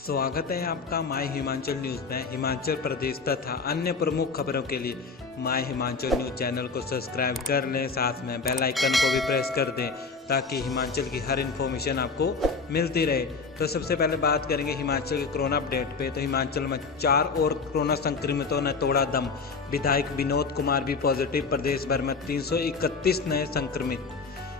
स्वागत है आपका माय हिमाचल न्यूज़ में। हिमाचल प्रदेश तथा अन्य प्रमुख खबरों के लिए माय हिमाचल न्यूज़ चैनल को सब्सक्राइब कर लें, साथ में बेल आइकन को भी प्रेस कर दें ताकि हिमाचल की हर इन्फॉर्मेशन आपको मिलती रहे। तो सबसे पहले बात करेंगे हिमाचल के कोरोना अपडेट पे। तो हिमाचल में 4 और कोरोना संक्रमितों ने तोड़ा दम। विधायक विनोद कुमार भी पॉजिटिव। प्रदेश भर में 331 नए संक्रमित।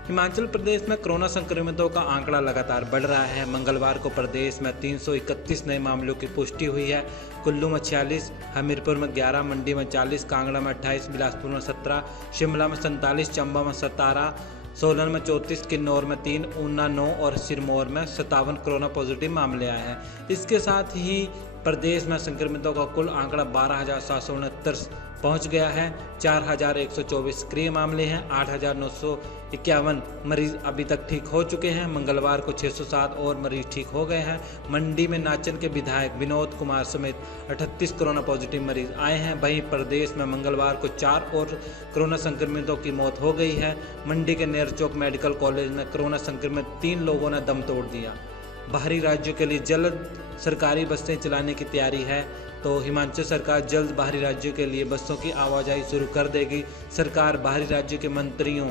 हिमाचल प्रदेश में कोरोना संक्रमितों का आंकड़ा लगातार बढ़ रहा है। मंगलवार को प्रदेश में 331 नए मामलों की पुष्टि हुई है। कुल्लू में 46, हमीरपुर में 11, मंडी में 40, कांगड़ा में 28, बिलासपुर में 17, शिमला में 47, चंबा में 17, सोलन में 34, किन्नौर में 3, ऊना 9 और सिरमौर में 57 कोरोना पॉजिटिव मामले आए हैं। इसके साथ ही प्रदेश में संक्रमितों का कुल आंकड़ा 12,769 पहुंच गया है। 4,124 सक्रिय मामले हैं। 8,951 मरीज अभी तक ठीक हो चुके हैं। मंगलवार को 607 और मरीज ठीक हो गए हैं। मंडी में नाचन के विधायक विनोद कुमार समेत 38 कोरोना पॉजिटिव मरीज आए हैं। वहीं प्रदेश में मंगलवार को 4 और कोरोना संक्रमितों की मौत हो गई है। मंडी के नेरचौक मेडिकल कॉलेज में कोरोना संक्रमित 3 लोगों ने दम तोड़ दिया। बाहरी राज्यों के लिए जल्द सरकारी बसें चलाने की तैयारी है। तो हिमाचल सरकार जल्द बाहरी राज्यों के लिए बसों की आवाजाही शुरू कर देगी। सरकार बाहरी राज्यों के मंत्रियों,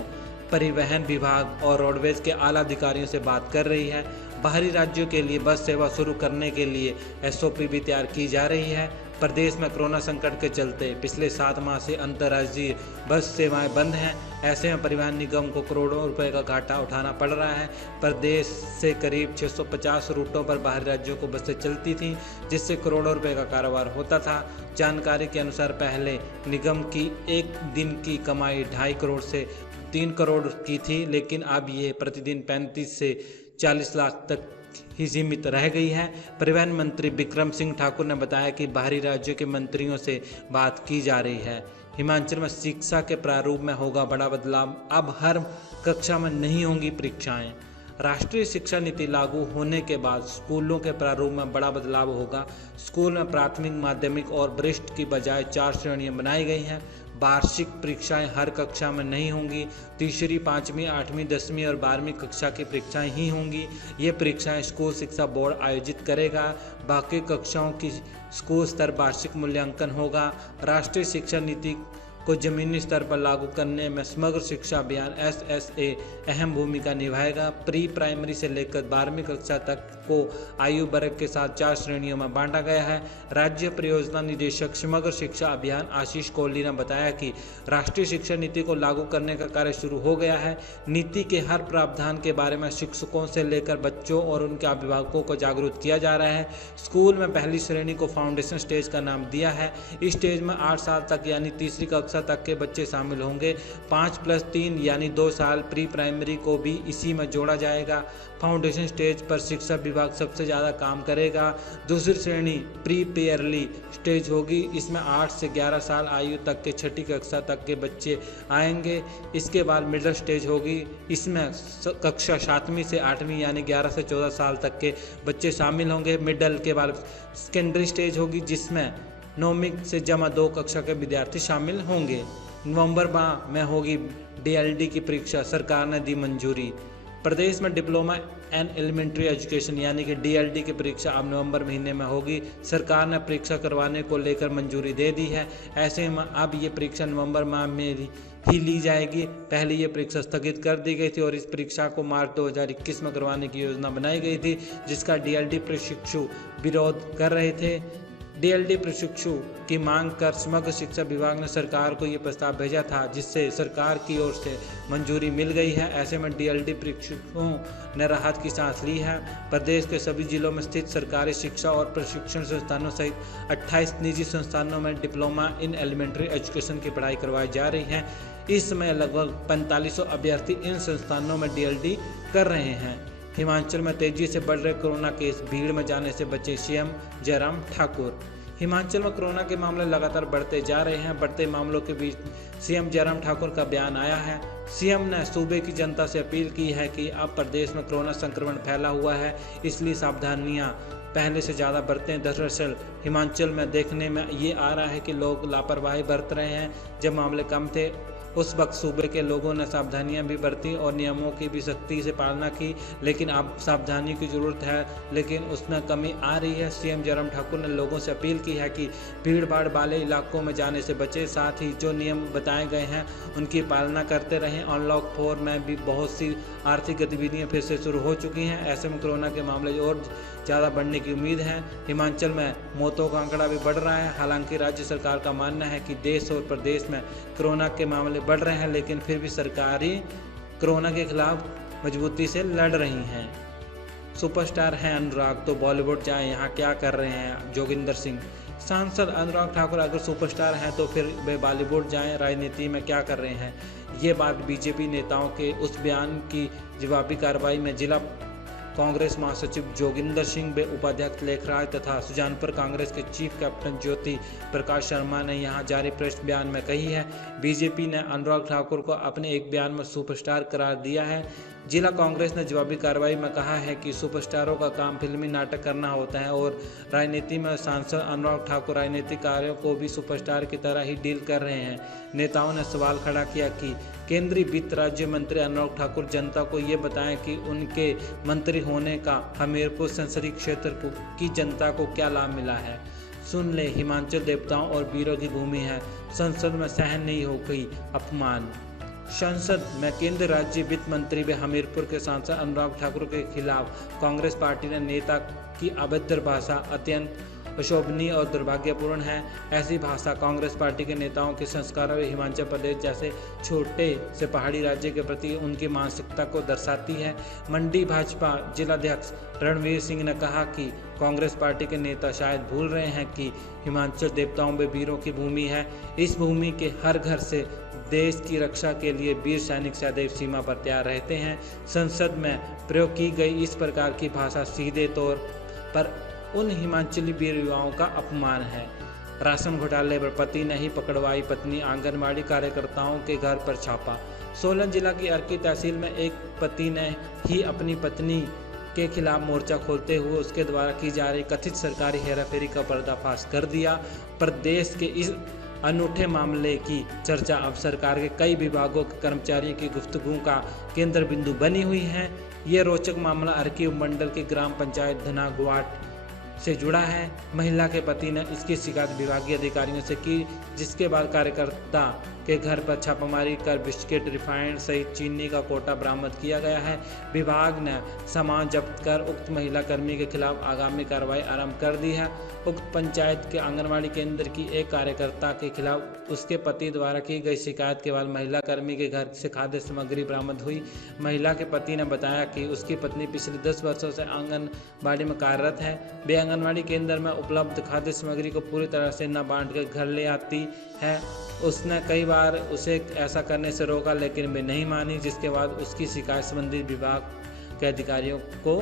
परिवहन विभाग और रोडवेज के आला अधिकारियों से बात कर रही है। बाहरी राज्यों के लिए बस सेवा शुरू करने के लिए एसओपी भी तैयार की जा रही है। प्रदेश में कोरोना संकट के चलते पिछले 7 माह से अंतर्राज्यीय बस सेवाएं बंद हैं। ऐसे में परिवहन निगम को करोड़ों रुपए का घाटा उठाना पड़ रहा है। प्रदेश से करीब 650 रूटों पर बाहरी राज्यों को बसें चलती थीं, जिससे करोड़ों रुपए का कारोबार होता था। जानकारी के अनुसार पहले निगम की एक दिन की कमाई 2.5 करोड़ से 3 करोड़ की थी, लेकिन अब ये प्रतिदिन 35 से 40 लाख तक ही सीमित रह गई है। परिवहन मंत्री बिक्रम सिंह ठाकुर ने बताया कि बाहरी राज्यों के मंत्रियों से बात की जा रही है। हिमाचल में शिक्षा के प्रारूप में होगा बड़ा बदलाव। अब हर कक्षा में नहीं होंगी परीक्षाएं। राष्ट्रीय शिक्षा नीति लागू होने के बाद स्कूलों के प्रारूप में बड़ा बदलाव होगा। स्कूल में प्राथमिक, माध्यमिक और वरिष्ठ की बजाय 4 श्रेणियां बनाई गई हैं। वार्षिक परीक्षाएं हर कक्षा में नहीं होंगी। तीसरी, 5वीं, 8वीं, 10वीं और 12वीं कक्षा की परीक्षाएं ही होंगी। ये परीक्षाएं स्कूल शिक्षा बोर्ड आयोजित करेगा। बाकी कक्षाओं की स्कूल स्तर वार्षिक मूल्यांकन होगा। राष्ट्रीय शिक्षा नीति को जमीनी स्तर पर लागू करने में समग्र शिक्षा अभियान SSA अहम भूमिका निभाएगा। प्री प्राइमरी से लेकर 12वीं कक्षा तक को आयु वर्ग के साथ 4 श्रेणियों में बांटा गया है। राज्य परियोजना निदेशक समग्र शिक्षा अभियान आशीष कोहली ने बताया कि राष्ट्रीय शिक्षा नीति को लागू करने का कार्य शुरू हो गया है। नीति के हर प्रावधान के बारे में शिक्षकों से लेकर बच्चों और उनके अभिभावकों को जागरूक किया जा रहा है। स्कूल में पहली श्रेणी को फाउंडेशन स्टेज का नाम दिया है। इस स्टेज में 8 साल तक यानी तीसरी कक्षा तक के बच्चे शामिल होंगे। 5+3 यानी 2 साल प्री प्राइमरी को भी इसी में जोड़ा जाएगा। फाउंडेशन स्टेज पर शिक्षा विभाग सबसे ज़्यादा काम करेगा। दूसरी श्रेणी प्री पेयरली स्टेज होगी। इसमें 8 से 11 साल आयु तक के 6ठी कक्षा तक के बच्चे आएंगे। इसके बाद मिडिल स्टेज होगी। इसमें कक्षा 7वीं से 8वीं यानी 11 से 14 साल तक के बच्चे शामिल होंगे। मिडिल के बाद सेकेंडरी स्टेज होगी, जिसमें 9वीं से जमा 2 कक्षा के विद्यार्थी शामिल होंगे। नवंबर माह में होगी DLD की परीक्षा, सरकार ने दी मंजूरी। प्रदेश में डिप्लोमा एंड एलिमेंट्री एजुकेशन यानी कि DLD की परीक्षा अब नवंबर महीने में होगी। सरकार ने परीक्षा करवाने को लेकर मंजूरी दे दी है। ऐसे में अब ये परीक्षा नवंबर माह में ही ली जाएगी। पहले ये परीक्षा स्थगित कर दी गई थी और इस परीक्षा को मार्च 2021 में करवाने की योजना बनाई गई थी, जिसका DLD प्रशिक्षु विरोध कर रहे थे। DLD प्रशिक्षु की मांग कर समग्र शिक्षा विभाग ने सरकार को ये प्रस्ताव भेजा था, जिससे सरकार की ओर से मंजूरी मिल गई है। ऐसे में DLD प्रशिक्षुओं ने राहत की सांस ली है। प्रदेश के सभी जिलों में स्थित सरकारी शिक्षा और प्रशिक्षण संस्थानों सहित 28 निजी संस्थानों में डिप्लोमा इन एलिमेंट्री एजुकेशन की पढ़ाई करवाई जा रही है। इस समय लगभग 4500 अभ्यर्थी इन संस्थानों में DLD कर रहे हैं। हिमाचल में तेजी से बढ़ रहे कोरोना केस, भीड़ में जाने से बचे CM जयराम ठाकुर। हिमाचल में कोरोना के मामले लगातार बढ़ते जा रहे हैं। बढ़ते मामलों के बीच CM जयराम ठाकुर का बयान आया है। CM ने सूबे की जनता से अपील की है कि अब प्रदेश में कोरोना संक्रमण फैला हुआ है, इसलिए सावधानियां पहले से ज़्यादा बरतें। दरअसल हिमाचल में देखने में ये आ रहा है कि लोग लापरवाही बरत रहे हैं। जब मामले कम थे उस वक्त सूबे के लोगों ने सावधानियां भी बरती और नियमों की भी सख्ती से पालना की, लेकिन अब सावधानी की ज़रूरत है, लेकिन उसमें कमी आ रही है। सीएम जयराम ठाकुर ने लोगों से अपील की है कि भीड़ भाड़ वाले इलाकों में जाने से बचें, साथ ही जो नियम बताए गए हैं उनकी पालना करते रहें। अनलॉक 4 में भी बहुत सी आर्थिक गतिविधियां फिर से शुरू हो चुकी हैं, ऐसे में कोरोना के मामले और ज़्यादा बढ़ने की उम्मीद है। हिमाचल में मौतों का आंकड़ा भी बढ़ रहा है। हालांकि राज्य सरकार का मानना है कि देश और प्रदेश में कोरोना के मामले बढ़ रहे हैं, लेकिन फिर भी सरकारी कोरोना के खिलाफ मजबूती से लड़ रही हैं। सुपरस्टार हैं अनुराग तो बॉलीवुड जाएं, यहाँ क्या कर रहे हैं जोगिंदर सिंह। सांसद अनुराग ठाकुर अगर सुपरस्टार हैं तो फिर वे बॉलीवुड जाएं, राजनीति में क्या कर रहे हैं। ये बात बीजेपी नेताओं के उस बयान की जवाबी कार्रवाई में जिला कांग्रेस महासचिव जोगिंदर सिंह, व उपाध्यक्ष लेखराज तथा सुजानपुर कांग्रेस के चीफ कैप्टन ज्योति प्रकाश शर्मा ने यहां जारी प्रेस बयान में कही है। बीजेपी ने अनुराग ठाकुर को अपने एक बयान में सुपरस्टार करार दिया है। जिला कांग्रेस ने जवाबी कार्रवाई में कहा है कि सुपरस्टारों का काम फिल्मी नाटक करना होता है और राजनीति में सांसद अनुराग ठाकुर राजनीतिक कार्यों को भी सुपरस्टार की तरह ही डील कर रहे हैं। नेताओं ने सवाल खड़ा किया कि केंद्रीय वित्त राज्य मंत्री अनुराग ठाकुर जनता को ये बताएं कि उनके मंत्री होने का हमीरपुर संसदीय क्षेत्र की जनता को क्या लाभ मिला है। सुन ले, हिमाचल देवताओं और वीरों की भूमि है, संसद में सहन नहीं हो गई अपमान। संसद में केंद्र राज्य वित्त मंत्री व हमीरपुर के सांसद अनुराग ठाकुर के खिलाफ कांग्रेस पार्टी ने नेता की अभद्र भाषा अत्यंत अशोभनीय और दुर्भाग्यपूर्ण है। ऐसी भाषा कांग्रेस पार्टी के नेताओं के संस्कारों व हिमाचल प्रदेश जैसे छोटे से पहाड़ी राज्य के प्रति उनकी मानसिकता को दर्शाती है। मंडी भाजपा जिलाध्यक्ष रणवीर सिंह ने कहा कि कांग्रेस पार्टी के नेता शायद भूल रहे हैं कि हिमाचल देवताओं व वीरों की भूमि है। इस भूमि के हर घर से देश की रक्षा के लिए वीर सैनिक सदैव सीमा पर तैयार रहते हैं। संसद में प्रयोग की गई इस प्रकार की भाषा सीधे तौर पर उन हिमाचली वीर युवाओं का अपमान है। राशन घोटाले पर पति ने ही पकड़वाई पत्नी, आंगनबाड़ी कार्यकर्ताओं के घर पर छापा। सोलन जिला की अर्की तहसील में एक पति ने ही अपनी पत्नी के खिलाफ मोर्चा खोलते हुए उसके द्वारा की जा रही कथित सरकारी हेराफेरी का पर्दाफाश कर दिया। प्रदेश के इस अनूठे मामले की चर्चा अब सरकार के कई विभागों के कर्मचारियों की गुफ्तगू का केंद्र बिंदु बनी हुई है। ये रोचक मामला अर्की उपमंडल के ग्राम पंचायत धनागुवाट से जुड़ा है। महिला के पति ने इसकी शिकायत विभागीय अधिकारियों से की, जिसके बाद कार्यकर्ता के घर पर छापामारी कर बिस्किट, रिफाइंड सहित चीनी का कोटा बरामद किया गया है। विभाग ने सामान जब्त कर उक्त महिला कर्मी के खिलाफ आगामी कार्रवाई आरंभ कर दी है। उक्त पंचायत के आंगनबाड़ी केंद्र की एक कार्यकर्ता के खिलाफ उसके पति द्वारा की गई शिकायत के बाद महिला कर्मी के घर से खाद्य सामग्री बरामद हुई। महिला के पति ने बताया कि उसकी पत्नी पिछले 10 वर्षों से आंगनबाड़ी में कार्यरत है। वे आंगनबाड़ी केंद्र में उपलब्ध खाद्य सामग्री को पूरी तरह से न बांट कर घर ले आती है। उसने कई बार उसे ऐसा करने से रोका, लेकिन वे नहीं मानी, जिसके बाद उसकी शिकायत संबंधित विभाग के अधिकारियों को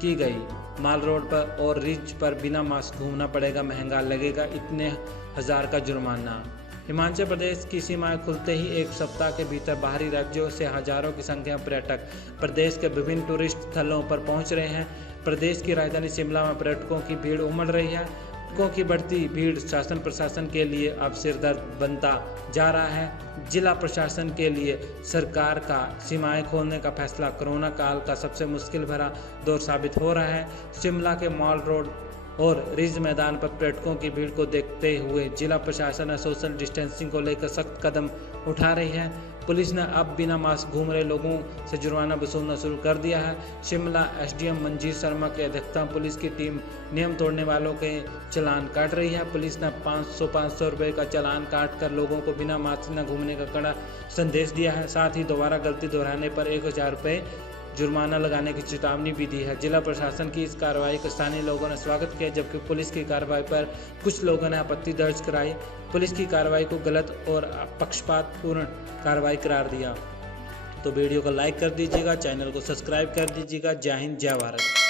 की गई। माल रोड पर और रिज पर बिना मास्क घूमना पड़ेगा, महंगा लगेगा इतने हजार का जुर्माना। हिमाचल प्रदेश की सीमाएं खुलते ही एक सप्ताह के भीतर बाहरी राज्यों से हजारों की संख्या में पर्यटक प्रदेश के विभिन्न टूरिस्ट स्थलों पर पहुंच रहे हैं। प्रदेश की राजधानी शिमला में पर्यटकों की भीड़ उमड़ रही है। पर्यटकों की बढ़ती भीड़ शासन प्रशासन के लिए अब सिरदर्द बनता जा रहा है। जिला प्रशासन के लिए सरकार का सीमाएं खोलने का फैसला कोरोना काल का सबसे मुश्किल भरा दौर साबित हो रहा है। शिमला के मॉल रोड और रिज मैदान पर पर्यटकों की भीड़ को देखते हुए जिला प्रशासन सोशल डिस्टेंसिंग को लेकर सख्त कदम उठा रही है। पुलिस ने अब बिना मास्क घूम रहे लोगों से जुर्माना वसूलना शुरू कर दिया है। शिमला एसडीएम मंजीत शर्मा की अध्यक्षता में पुलिस की टीम नियम तोड़ने वालों के चालान काट रही है। पुलिस ने 500 रुपये का चालान काट कर लोगों को बिना मास्क न घूमने का कड़ा संदेश दिया है। साथ ही दोबारा गलती दोहराने पर 1000 रुपये जुर्माना लगाने की चेतावनी भी दी है। जिला प्रशासन की इस कार्रवाई का स्थानीय लोगों ने स्वागत किया, जबकि पुलिस की कार्रवाई पर कुछ लोगों ने आपत्ति दर्ज कराई। पुलिस की कार्रवाई को गलत और पक्षपातपूर्ण कार्रवाई करार दिया। तो वीडियो को लाइक कर दीजिएगा, चैनल को सब्सक्राइब कर दीजिएगा। जय हिंद, जय भारत।